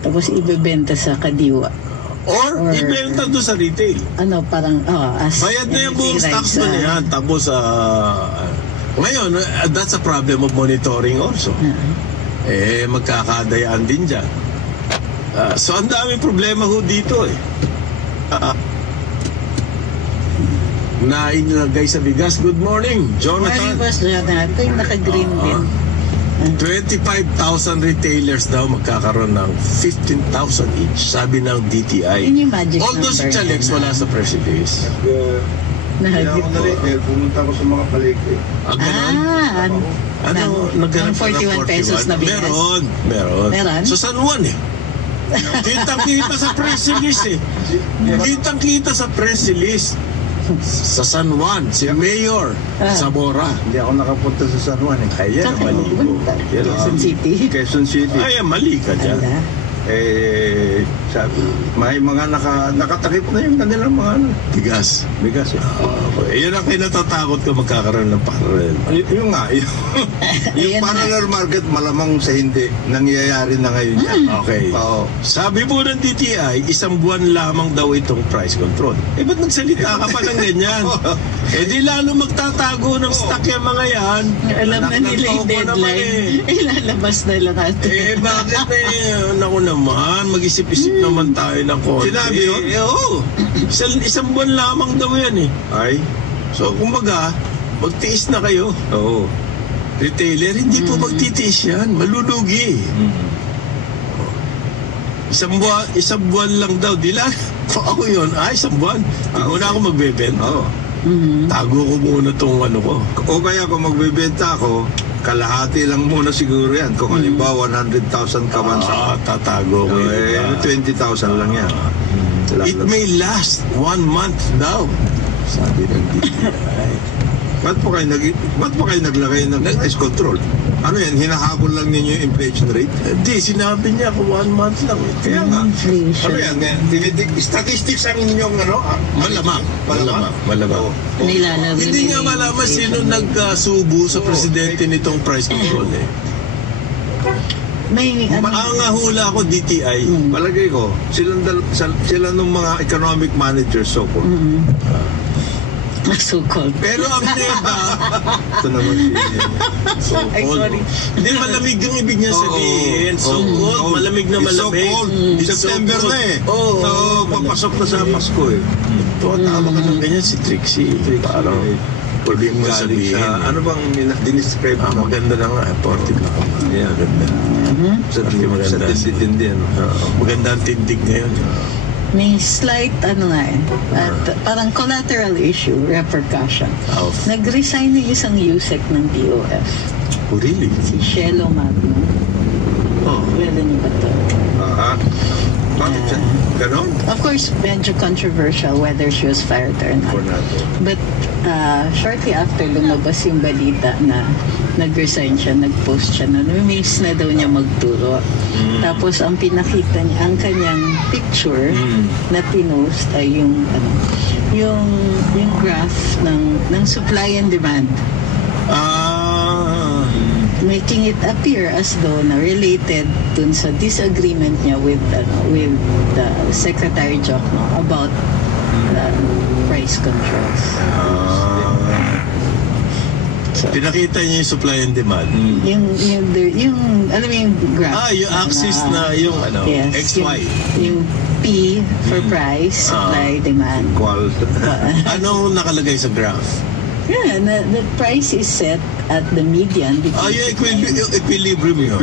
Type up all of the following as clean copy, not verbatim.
tapos ibebenta sa kadiwa. Or ibenta doon sa retail. Ano, parang, bayad na yung buong stocks mo yan. Tapos, ngayon, that's a problem of monitoring also. Magkakadayaan din dyan. So, ang daming problema ho dito eh. Na inilagay sa bigas. Good morning, Jonathan. Morning, Boss Jonathan. Ito yung naka-green din. 25,000 retailers daw magkakaroon ng 15,000 each, sabi ng DTI. Yun yung magic although si Chalex wala sa press release. Kaya ako na rin, pumunta ko sa mga paligid. Nagganap ng 41 pesos na bigas? Meron. So San Juan eh. Kitang-kita sa press release eh. Kitang-kita sa press release. Sa San Juan, si Mayor Zamora. Hindi ako nakapunta sa San Juan eh. Kaya mali ko. Quezon City. Quezon City. Ay, mali ka dyan. Sabi, may mga nakatakip na yung kanilang mga bigas. Bigas eh. Yun ang kinatatakot ko magkakaroon ng parallel. Yung nga, yung parallel market malamang sa hindi nangyayari na ngayon yan. Okay. Sabi po ng DTI, isang buwan lamang daw itong price control. Ba't nagsalita ka pa ng ganyan? Di lalo magtatago ng stock yung mga yan. Alam na nila yung deadline. Ilalabas na lang natin. Bakit naku naman, mag-isip-isip naman tayo ng konti. Sinabi yun? Oo. Isang buwan lamang daw yan eh. Ay? So, kumbaga, magtiis na kayo. Oo. Retailer, hindi po magtitiis yan. Malulugi. Isang buwan lang daw. Di lang. Ako yun. Isang buwan. Hindi ko na ako magbebenta. Oo. Tago ko muna itong ano ko. O kaya kung magbebenta ako, kalahati lang muna siguro yan. Kung halimbawa 100,000 ka man sa... tatago ko. 20,000 lang yan. It may last 1 month daw. Sabi ng DTI. Ba't po kayo naglagay ng price control? Ano yan? Hinahabol lang ninyo yung inflation rate? Hindi, sinabi niya kung 1 month lang. Kaya nga. Ano yan? Statistics ang inyong ano? Malamang. Nilalagay. Hindi nga malaman sino nagsubo sa presidente nitong price control eh. Ang hula ko DTI. Palagay ko, sila nung mga economic managers so-called. So-called. Pero ang tema, ito naman so-called. Hindi, malamig yung ibig niya sabihin. So-called, malamig na malamig. September na eh. Oo, papasok na sa Pasko eh. Tama ka ng ganyan si Trixie. Parang, pwede mo sabihin. Ano bang diniscribe mo? Maganda na nga. Portive na ka. Yeah, maganda. Sa tindig. Maganda ang tindig ngayon. May slight, at parang collateral issue, repercussion. Nag-resign yung isang USEC ng DOF. Oh, really? Si Shelo Magno. Pwede niyo ba ito? Bakit siya? Ganon? Of course, medyo controversial whether she was fired or not. But shortly after lumabas yung balita na nag-resign siya, nag-post siya na miss na daw niya magturo. Tapos ang pinakita niya, ang kanyang picture na pinost ay yung graph ng supply and demand. Making it appear as though na related dun sa disagreement niya with the Secretary Jokno about price controls. Pinakita niya yung supply and demand. Yung alam mo yung graph. Yung axis na yung yes, XY. Yung P for price, supply, demand. Anong nakalagay sa graph? Yeah, the price is set at the median. Yung equilibrium yun.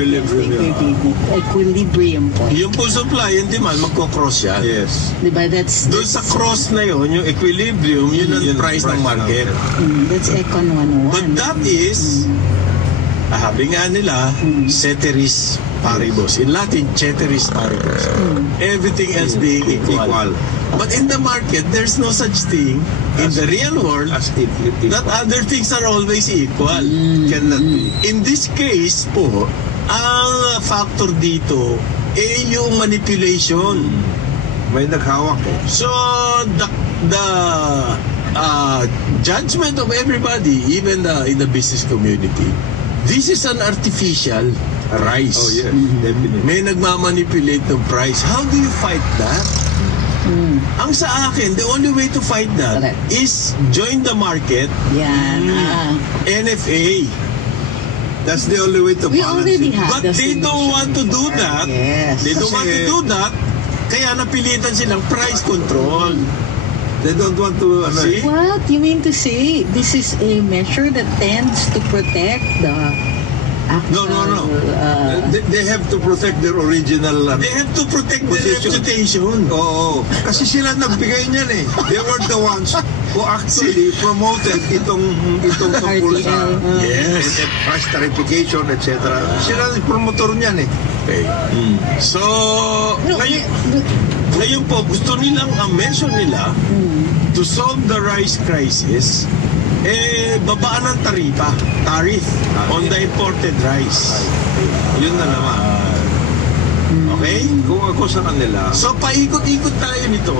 Equilibrium point. Yung po supply and demand, magkocross yan. Yes. Diba, that's doon sa cross na yun, yung equilibrium, yun ang price ng market. That's Econ 101. But that is, sabi nga nila, ceteris paribus. In Latin, ceteris paribus. Everything else being equal. But in the market, there's no such thing. In the real world, that other things are always equal. Cannot be. In this case po, ang factor dito yung manipulation. May naghawak eh. So, the judgment of everybody, even in the business community, This is an artificial rice. Oh, yes. Definitely. May nagmamanipulate ng price. How do you fight that? Ang sa akin, the only way to fight that Correct. is join the market, Yan. NFA. That's the only way to We balance already it. have But the they don't solution want to do there. that. Yes. They don't Kasi- want to do that. Kaya napilitan silang price control. They don't want to, See? What? You mean to say this is a measure that tends to protect the actual... No. They have to protect their original. They have to protect their Position. reputation. Oo. Kasi sila nagbigay niyan eh. They were the ones who actually promoted itong tungkol sa RTL. Yes. price tarification, etc. Sila yung promotor niyan eh. Okay. So, No, ngayon po, gusto nilang, ang measure nila, to solve the rice crisis, babaan ng tariff on the imported rice. Yun na naman. Okay? Kung ako sa kanila, So, paikot-ikot tayo nito.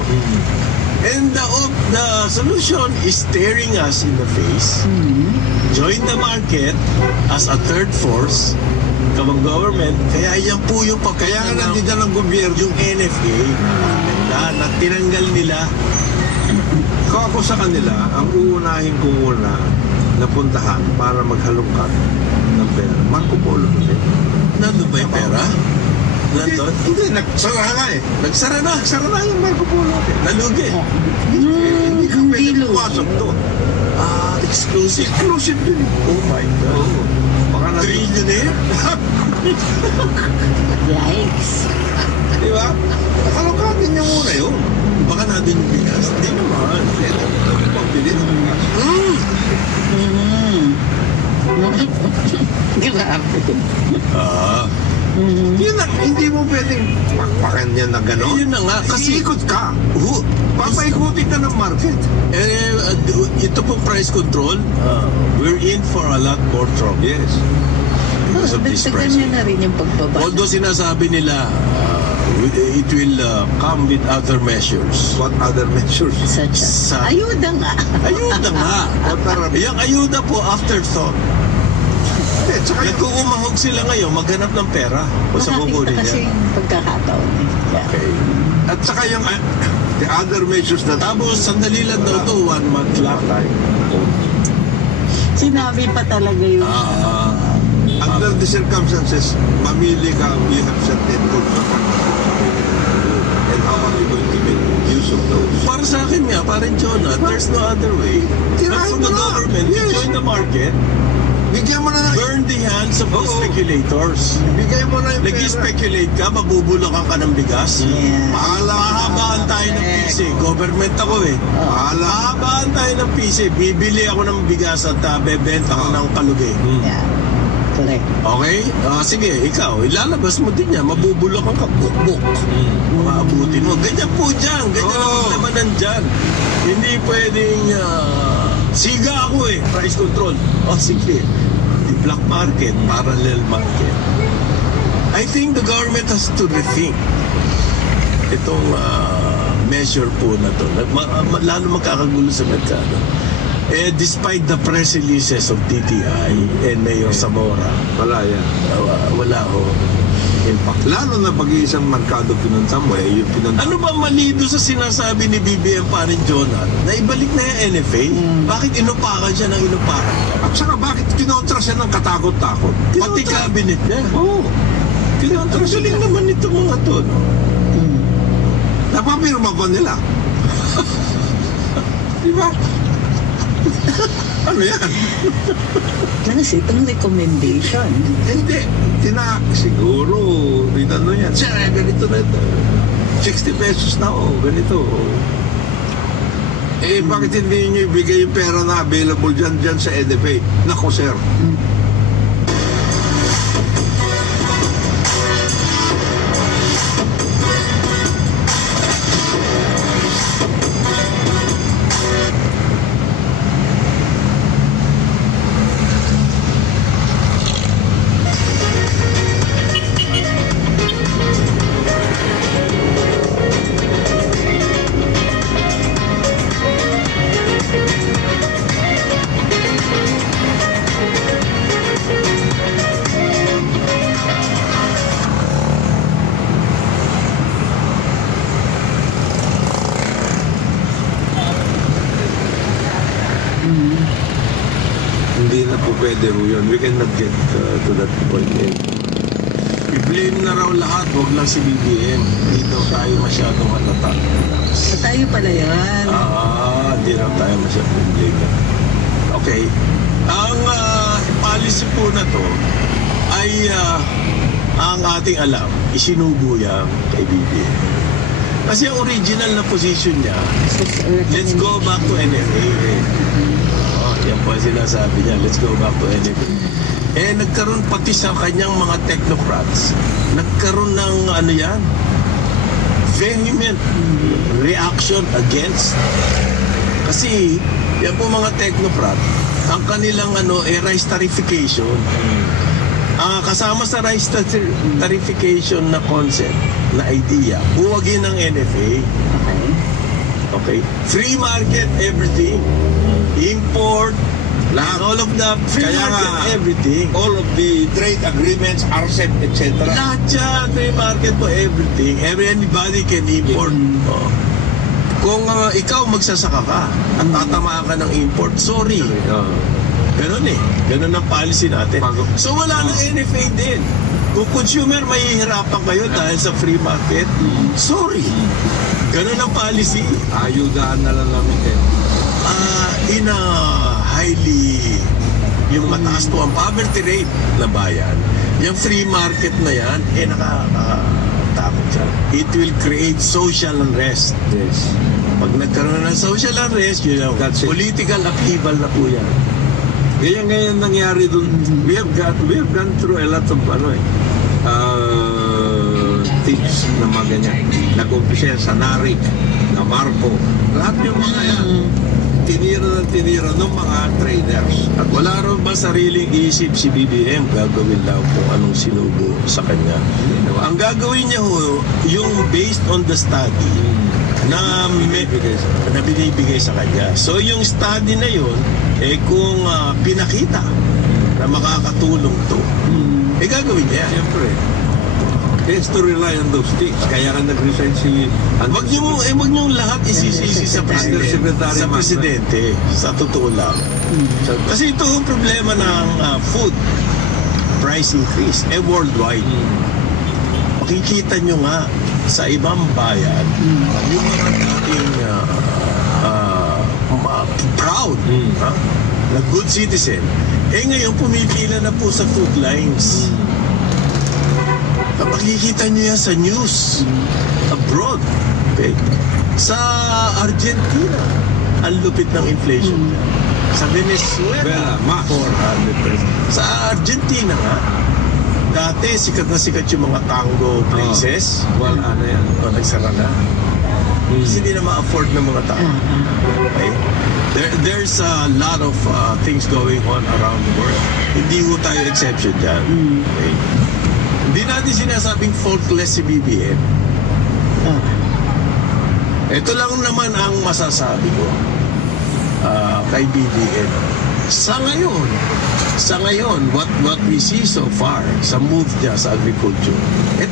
And the solution is staring us in the face. Join the market as a third force. Kamang government, kaya yan po yung kaya nga ng nandiyan ang gobyerno. yung NFA na tinanggal nila. Kung ako sa kanila, ang uunahin ko muna na puntahan para maghalongkat ng pera. Marco Polo kasi. Nandun ba yung pera? Nandun? Hindi, nagsara na eh. Nagsara na. Nagsara na yung Marco Polo. Nalugi. Hindi ka pwede Dilo. pumasok doon. Exclusive. Exclusive din. Oh my God. Oo. Baka na Trillionaire? Yikes. Di ba? Kalungkatin niya muna yun. Baka natin yung bigas. Hindi naman. Ito, pambili ng bigas. Grabe. Yun na, hindi mo pwedeng pakpakan yan na gano'n. Yun na nga, kasi- Iikot ka. Papaikutin ka ng market. Ito pong price control, we're in for a lot more trouble. Yes. Because of this Dagdagan price niya na rin yung pagbaba. Although sinasabi nila, it will come with other measures. What other measures? Such as, Sa- ayuda nga. Ayuda nga. What are Yung ayuda po, afterthought. At saka yung Nagkukumahog sila ngayon, maghanap ng pera o sa Makakita kukunin kasi niya. yung pagkakataon. Yeah. Okay. At saka yung the other measures that Tapos, sandali lang daw to, 1 month lang. Sinabi pa talaga yung... under the circumstances, mamili ka, you have certain rules and how are you going to make use of those? Para sa akin nga, parang Jonah, there's no other way. Tirahin But from mo the na. government, Yes. join the market, Bigyan mo na ng... burn the hands of the Oo. speculators. Bigay mo na yung pera. Nag-speculate ka, mabubulakan ka ng bigas. Yeah. Mahabaan tayo ng PC. Government ako eh. Bahala. Mahabaan tayo ng PC. Bibili ako ng bigas at bebenta ko ng kalugi. Yeah. Correct. Okay? Sige, ikaw, ilalabas mo din yan. Mabubulakan ka, buk-buk. Maabutin mo. Ganyan po dyan. Ganyan Oo. ang labanan dyan. Hindi pwedeng... siga ako eh. Price control. Sige. The black market, parallel market. I think the government has to rethink itong measure po na to. Lalo magkakagulo sa merkado. Despite the press releases of DTI and Mayor Zamora, Wala yan. wala ho impact. Lalo na pag-iisang merkado pinunta mo, yung pinunta. Ano ba mali doon sa sinasabi ni BBM parin Jonah na ibalik na yung NFA? Bakit inupakan siya ng inupakan? At saka bakit kinontra siya ng katakot-takot? Pati cabinet niya. Oo. Kinontra Ang siya. galing naman itong mga to, no? Napapirma ba nila? Di ba? Ano yan? Kasi itong recommendation. Hindi. Siguro, ano yan? Siya, ganito na ito. 60 pesos na, ganito. Bakit hindi nyo ibigay yung pera na available dyan sa NFA? Nako, sir. Kung pwede ho yun, we cannot get to that point. I-blame na raw lahat, wag lang si BBM. Hindi daw tayo masyadong halata. Tayo pala yan. Hindi raw tayo masyadong blame. Okay. Ang policy po na to ay ang ating alam, isinubo yan kay BBM. Kasi ang original na position niya, let's go back to NFA. Yan po ang sinasabi niya, let's go back to NFA. Nagkaroon pati sa kanyang mga technocrats, nagkaroon ng vehement reaction against. Kasi yan po mga technocrat, ang kanilang rice tarification. Kasama sa rice tarification na concept, na idea, buwagin ng NFA. Okay. Free market everything. Import, all of the free market everything. All of the trade agreements, RCEP, etc. Lahat yan, free market po everything. Anybody can import. Kung ikaw magsasaka ka at tatamaan ka ng import, sorry. Ganon Ganon ang policy natin. So wala nang NFA din. Kung consumer, mahihirapan kayo dahil sa free market, sorry. Ganon ang policy. Ayudahan na lang namin kayo. In a highly, yung mataas po ang poverty rate na bayan, yung free market na yan, nakakatakot siya. It will create social unrest. Yes. Pag nagkaroon ng social unrest, political upheaval na po yan. Ganyan nangyari dun. We have gone through a lot of things na mga ganyan. Nag-umpisa sa Narik, na Marco. Lahat yung mga yan. Tinira ng mga traders. At wala rin ba sariling isip si BBM gagawin lang kung anong sinubo sa kanya? Ang gagawin niya yung based on the study na binibigay sa kanya. So yung study na yun, kung pinakita na makakatulong to, gagawin niya. Siyempre. He has to rely on those things. Kaya ka nag-resign si... Wag niyo lahat isisisi sa presidente. Sa totoo lang. Kasi ito ang problema ng food price increase. Worldwide. Makikita nyo nga sa ibang bayan, yung mga dating proud na good citizen, ngayon pumipila na po sa food lines. Makikita nyo yan sa news abroad. Okay? Sa Argentina, ang lupit ng inflation. Sa Venezuela, 400%. Sa Argentina nga, dati sikat na sikat yung mga tango places. Wala na yan. Nagsara na. Kasi hindi na ma-afford ng mga tao. Okay? There's a lot of things going on around the world. Hindi ho tayo exception dyan. Okay? Hindi natin sinasabing faultless si BBM. Ito lang naman ang masasabi ko kay BBM. Sa ngayon, what we see so far sa move niya sa agriculture,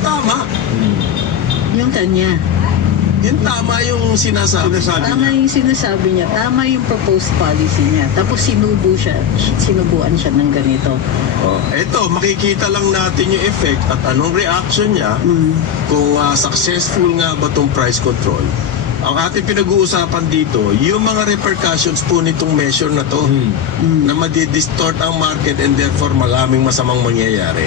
tama. Yung kanya. Yun tama yung sinasabi Tama yung sinasabi niya. Tama yung proposed policy niya. Tapos sinubuan siya ng ganito. Eto, makikita lang natin yung effect at anong reaction niya kung successful nga ba itong price control. Ang ating pinag-uusapan dito, yung mga repercussions po nitong measure na to na madidistort ang market and therefore maraming masamang mangyayari.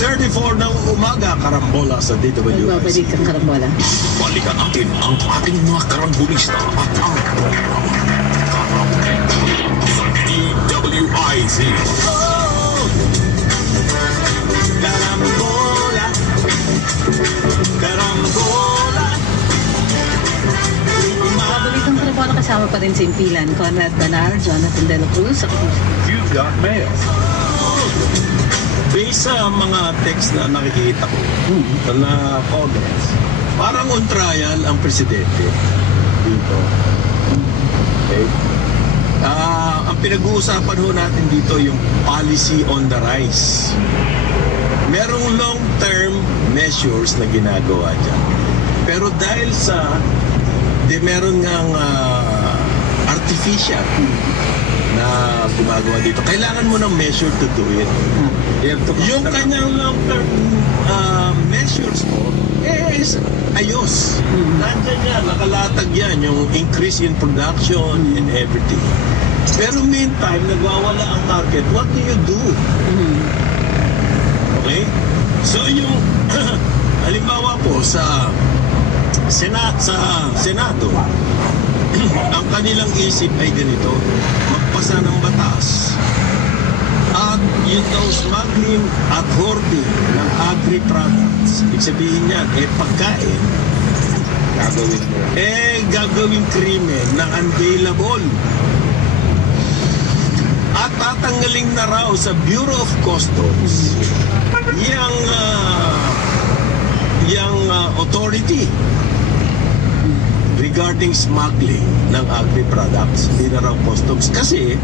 .34 ng umaga, karambola sa DWIC. Babalik ang karambola. Balikan natin ang ating mga karambulista at ang sa DWIC. Karambola, karambola. Babalik ang karambola, kasama pa rin si Impilan, Conrad Banar, Jonathan De La Cruz. You've got mail. Based sa mga text na nakikita ko, na comments, parang on trial ang presidente dito. Okay? Ang pinag-uusapan ho natin dito yung policy on the rice. merong long-term measures na ginagawa dyan. Pero dahil sa meron ngang artificial na gumagawa dito, kailangan mo ng measure to do it. Yung kanyang long-term measures mo, ayos. Nandyan yan, nakalatag yan, yung increase in production and everything. Pero meantime, nagwawala ang market. What do you do? Okay? So yung, halimbawa po sa Senado, ang kanilang isip ay ganito, magpasa ng batas at yung daw smuggling at hoarding ng agri-products. Ibig sabihin yan, pagkain, gagawing krimen na unbailable. At tatanggaling na raw sa Bureau of Customs yung authority regarding smuggling ng agri-products, hindi na raw customs. Kasi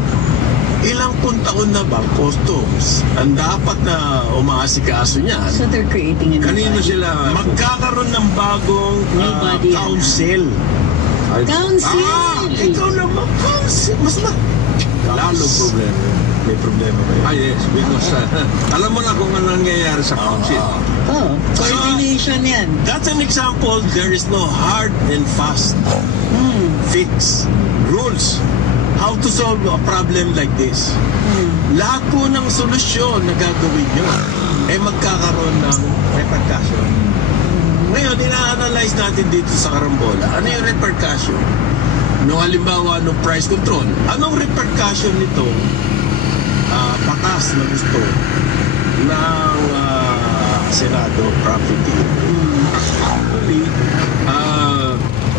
ilang taon na bang customs ang dapat na umaasikaso niyan? So they're creating a Kanino sila? Magkakaroon ng bagong council. Council! Ikaw naman, council. Mas Lalo problema. May problema ba yun? Yes, because alam mo na kung ano nangyayari sa council. Coordination yan. That's an example. There is no hard and fast fix rules how to solve a problem like this. Lahat po ng solusyon na gagawin nyo magkakaroon ng repercussion. Ngayon, ina-analyze natin dito sa Carambola. Ano yung repercussion? No, halimbawa, no price control. Anong repercussion nito? Batas na gusto ng Senado property. Actually,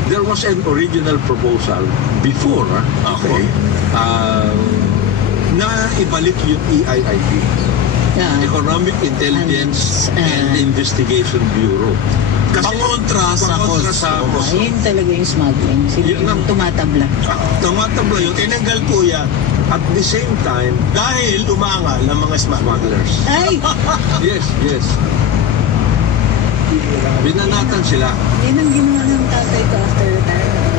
there was an original proposal before, na ibalik yung EIIB, Economic Intelligence and Investigation Bureau. Pakontra sa cost. Yun talaga yung smuggling. Yung tumatabla. Tumatabla yun. Tinanggal po yan. At the same time, dahil umangal ng mga smugglers. Ay! Yes. Binanatan sila. Yan ang ginawa ng tatay ko after retirement.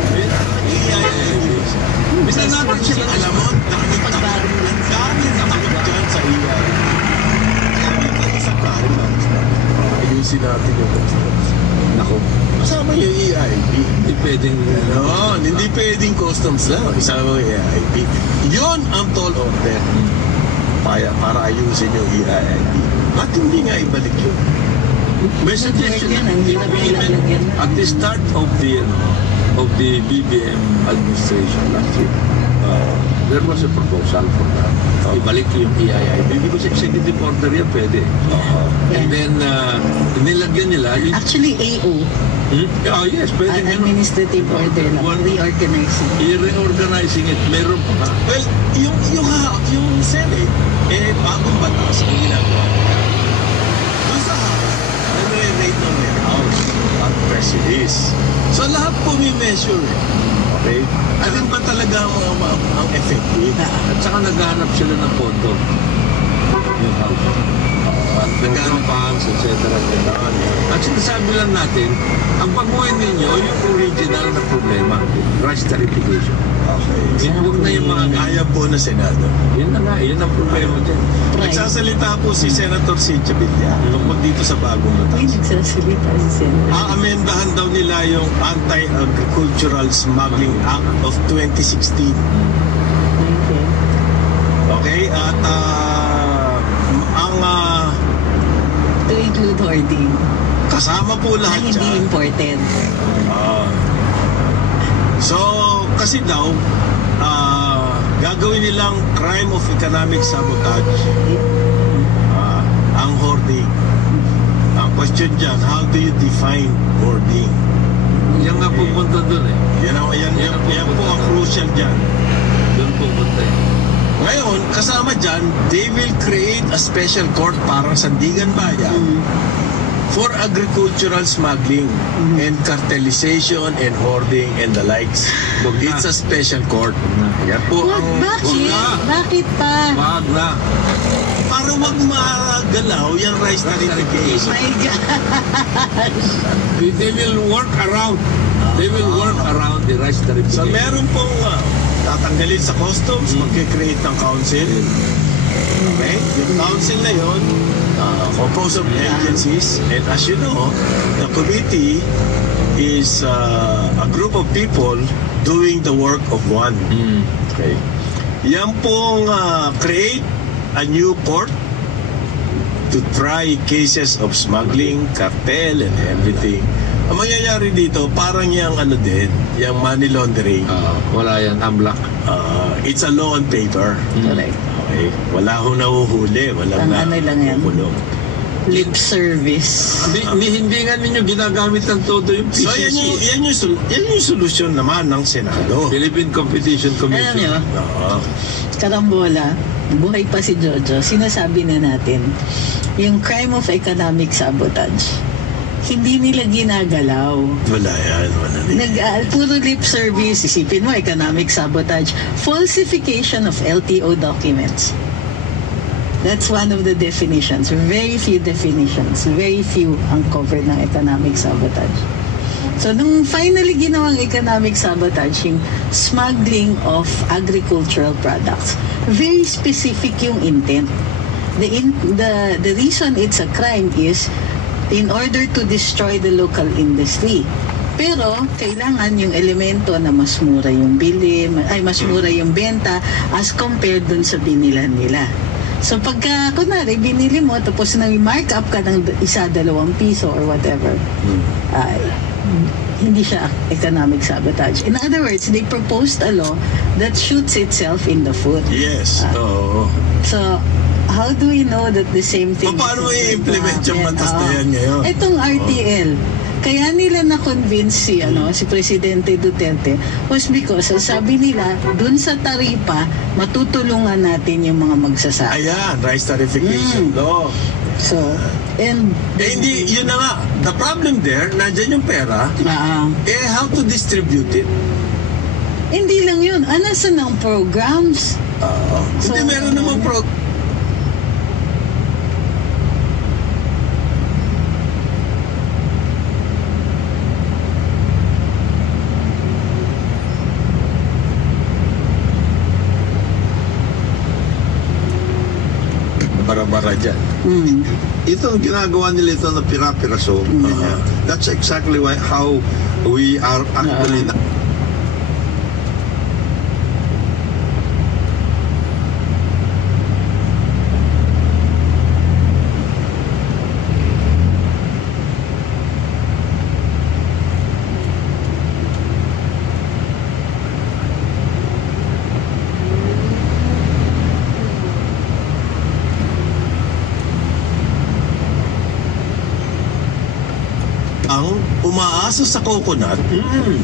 Binanatan sila. Alam mo, dami takot dyan sa EIB. Kaya dito sa Carambola, ayusin natin yung customs. Nako. Kasama yung EIB. Hindi pwedeng... hindi pwedeng customs lang. Kasama yung EIB. Yun ang toll order. Para ayusin yung EIB. At hindi nga ibalik yun. May suggestion at the start of the BBM administration last year, there was a proposal for that. Ibalik yung EIB because executive order yan pwede. And then nilagyan nila yung... Actually, AO. Yes, pwede. Administrative order lang. Reorganizing. I-reorganizing it. Meron pa. Well, yung Senate, bagong batas ang ginagawa. Doon sa nare-rate ng warehouse at press release. So lahat po may measure. Okay? Alin ba talaga ang effective? At saka naghahanap sila ng pondo. Yung house. At naghahanap funds, etc. At sinasabi lang natin, ang pag-uwi ninyo, yung original na problema, rice tariffication. Okay. Huwag na yung mga kaya po na Senado. Yun na nga, yun ang problema dyan. Nagsasalita po si Senator Cynthia Villar tungkol dito sa bagong Ay, batas. nagsasalita si Senator. Amendahan daw nila yung Anti-Agricultural Smuggling Act of 2016. Okay? At To include hoarding. kasama po Na lahat hindi siya. imported. So, kasi daw, gagawin nilang crime of economic sabotage. Ang hoarding. Ang question dyan, how do you define hoarding? Yan nga pupunta dun eh. Yan po ang crucial dyan. Doon pupunta eh. Ngayon, kasama dyan, they will create a special court parang Sandigan Bayan for agricultural smuggling and cartelization and hoarding and the likes. It's a special court. Yan po ang... Bakit? Bakit pa? Wag na. para wag magalaw yung rice tarification. My gosh. They will work around. They will work around the rice So tarification. meron pong tatanggalin sa customs, magkikreate ng council. Okay? Yung council na yun, composed of agencies, and as you know, the committee is a group of people doing the work of one. Okay? Yan pong create a new court to try cases of smuggling, cartel, and everything. Ang mangyayari dito, parang yung yung money laundering. Wala yan, amlak. It's a law on paper. Correct. Okay? Wala hong nahuhuli. Walang Ang ano lang yan. nakukulong. Lip service. Hindi nga ninyo ginagamit ng todo yung PCC. So yan yung solusyon naman ng Senado. Philippine Competition Alam Commission. nyo, Oo. karambola, buhay pa si Jojo, sinasabi na natin, yung crime of economic sabotage, hindi nila ginagalaw. Wala yan. Puro lip service, isipin mo, economic sabotage, falsification of LTO documents. That's one of the definitions. Very few definitions. Very few ang covered ng economic sabotage. So, nung finally ginawang economic sabotage, yung smuggling of agricultural products, very specific yung intent. The reason it's a crime is in order to destroy the local industry. Pero, kailangan yung elemento na mas mura yung mas mura yung benta as compared dun sa binilan nila. So, pagka, kunwari, binili mo, tapos nag-markup ka ng $1-2 piso or whatever, hindi siya economic sabotage. In other words, they proposed a law that shoots itself in the foot. Yes. Oo. So, how do we know that the same thing... Paano mo i-implement yung batas na yan ngayon? Itong RTL, kaya nila na-convince si Presidente Duterte was because sabi nila, dun sa taripa, matutulungan natin yung mga magsasaka. Ayan, rice tarification law. So, and... hindi, yun na nga. The problem there, nandyan yung pera, how to distribute it? Hindi lang yun. Anasan ang programs? Hindi, meron namang bara-bara dyan. Ito ang ginagawa nila ito na pira-piraso. That's exactly how we are actually ang umaasa sa coconut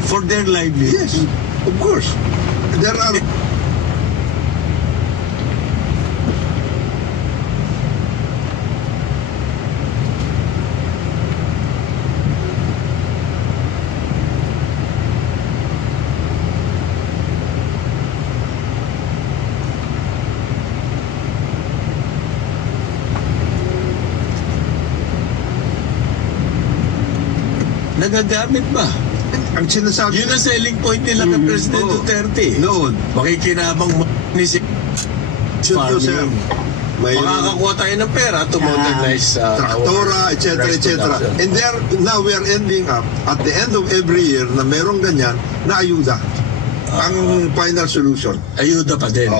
for their livelihood. Yes, of course. There are nagagamit ba? ang sinasabi Yun ang selling point nila kay President Duterte. noon. Makikinabang ni si farming. Makakakuha tayo ng pera to modernize traktora, etc. And there, now we are ending up at the end of every year na merong ganyan na ayuda. Ang final solution. Ayuda pa din.